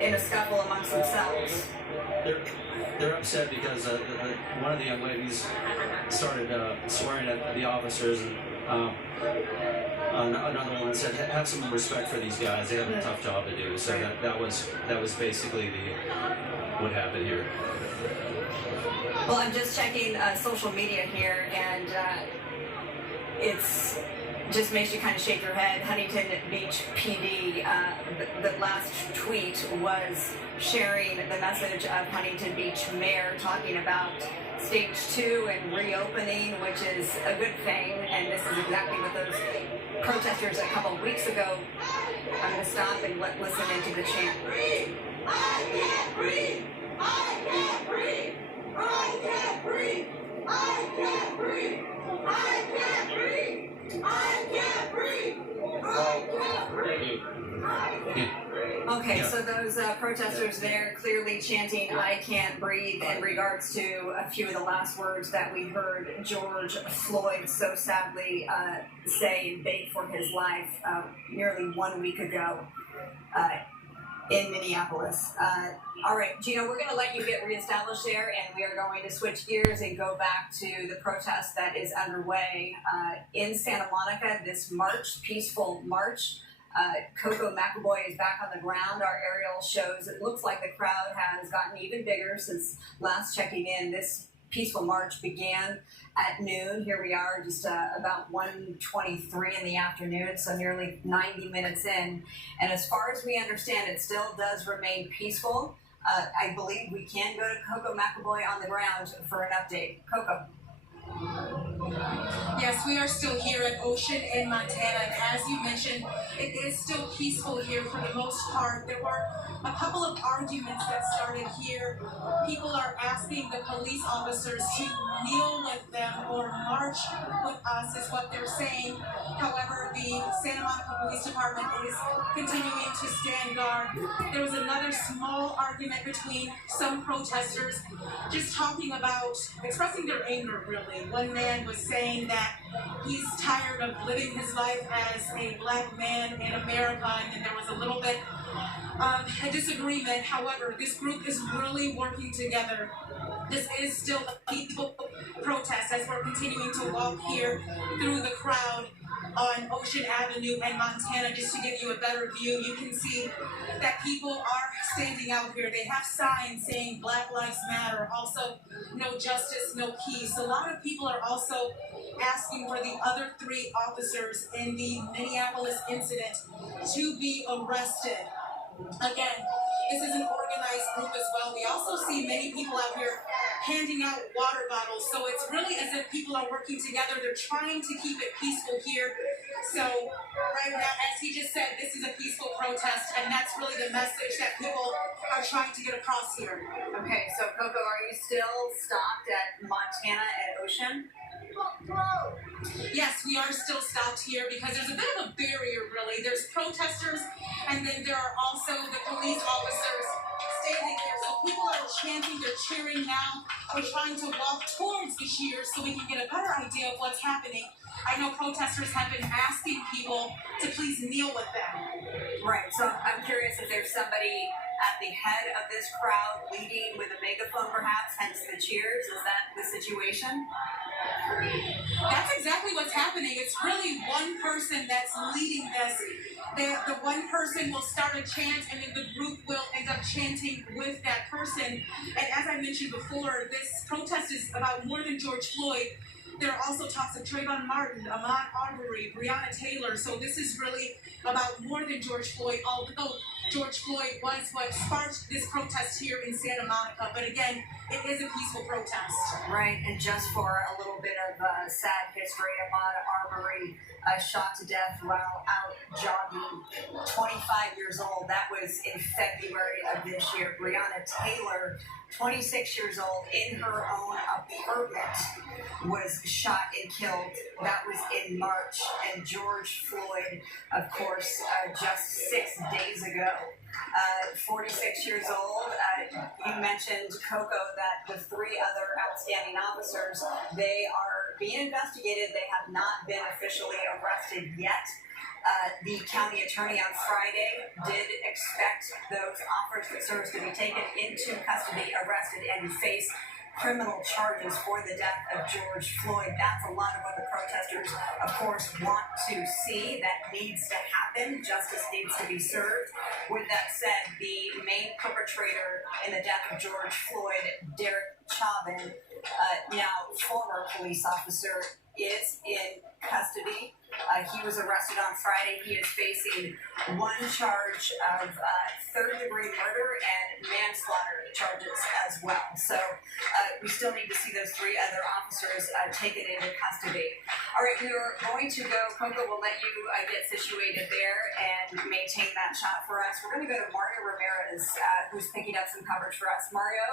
in a scuffle amongst themselves. They're upset because one of the young ladies started swearing at the officers, and another one said, "Have some respect for these guys. They have a tough job to do." So that was basically what happened here. Well, I'm just checking social media here, and it's just makes you kind of shake your head. Huntington Beach PD, the last tweet was sharing the message of Huntington Beach Mayor talking about stage 2 and reopening, which is a good thing, and this is exactly what those protesters a couple of weeks ago. I'm going to stop and listen into the chant. I can't breathe! I can't breathe! I can't breathe! I can't breathe! I can't breathe! I can't breathe! I can't breathe! I can't breathe! Okay, so those protesters there clearly chanting "I can't breathe" in regards to a few of the last words that we heard George Floyd so sadly say and beg for his life nearly 1 week ago in Minneapolis. All right, Gino, we're going to let you get reestablished there, and we are going to switch gears and go back to the protest that is underway in Santa Monica, this march, peaceful march. Coco McAvoy is back on the ground. Our aerial shows it looks like the crowd has gotten even bigger since last checking in. This peaceful march began at noon. Here we are just about 1:23 in the afternoon, so nearly 90 minutes in. And as far as we understand, it still does remain peaceful. I believe we can go to Coco McAvoy on the ground for an update. Coco. Yes, we are still here at Ocean in Montana, and as you mentioned, it is still peaceful here for the most part. There were a couple of arguments that started here. People are asking the police officers to kneel with them or march with us, is what they're saying. However, the Santa Monica Police Department is continuing to stand guard. There was another small argument between some protesters just talking about expressing their anger, really. One man was saying that he's tired of living his life as a black man in America, and then there was a little bit of a disagreement. However, this group is really working together. This is still a peaceful protest as we're continuing to walk here through the crowd on Ocean Avenue and Montana. Just to give you a better view, you can see that people are standing out here. They have signs saying Black Lives Matter, also no justice, no peace. A lot of people are also asking for the other 3 officers in the Minneapolis incident to be arrested. Again, this is an organized group as well. We also see many people out here handing out water bottles. So it's really as if people are working together. They're trying to keep it peaceful here. So right now, as he just said, this is a peaceful protest, and that's really the message that people are trying to get across here. Okay, so Coco, are you still stopped at Montana and Ocean? Yes, we are still stopped here because there's a bit of a barrier, really. There's protesters, and then there are also the police officers standing here. So people are chanting, they're cheering now. We're trying to walk towards the cheers so we can get a better idea of what's happening. I know protesters have been asking people to please kneel with them. Right, so I'm curious if there's somebody at the head of this crowd leading with a megaphone perhaps, hence the cheers. Is that the situation? That's exactly what's happening. It's really one person that's leading this. The one person will start a chant, and then the group will end up chanting with that person. And as I mentioned before, this protest is about more than George Floyd. There are also talks of Trayvon Martin, Ahmaud Arbery, Breonna Taylor. So this is really about more than George Floyd, although George Floyd was what sparked this protest here in Santa Monica. But again, it is a peaceful protest. Right, and just for a little bit of sad history, Ahmaud Arbery shot to death while out jogging, 25 years old. That was in February of this year. Breonna Taylor, 26 years old, in her own apartment, was shot and killed. That was in March. And George Floyd, of course, just 6 days ago. 46 years old. You mentioned, Coco, that the 3 other outstanding officers, they are being investigated. They have not been officially arrested yet. The county attorney on Friday did expect those officers to be taken into custody, arrested, and face criminal charges for the death of George Floyd. That's a lot of what the protesters, of course, want to see. That needs to happen. Justice needs to be served. With that said, the main perpetrator in the death of George Floyd, Derek Chauvin, now former police officer, is in custody. He was arrested on Friday. He is facing one charge of third-degree murder and manslaughter charges as well. So we still need to see those three other officers taken into custody. All right, we are going to go. Coco will let you get situated there and maintain that shot for us. We're going to go to Mario Ramirez, who's picking up some coverage for us. Mario.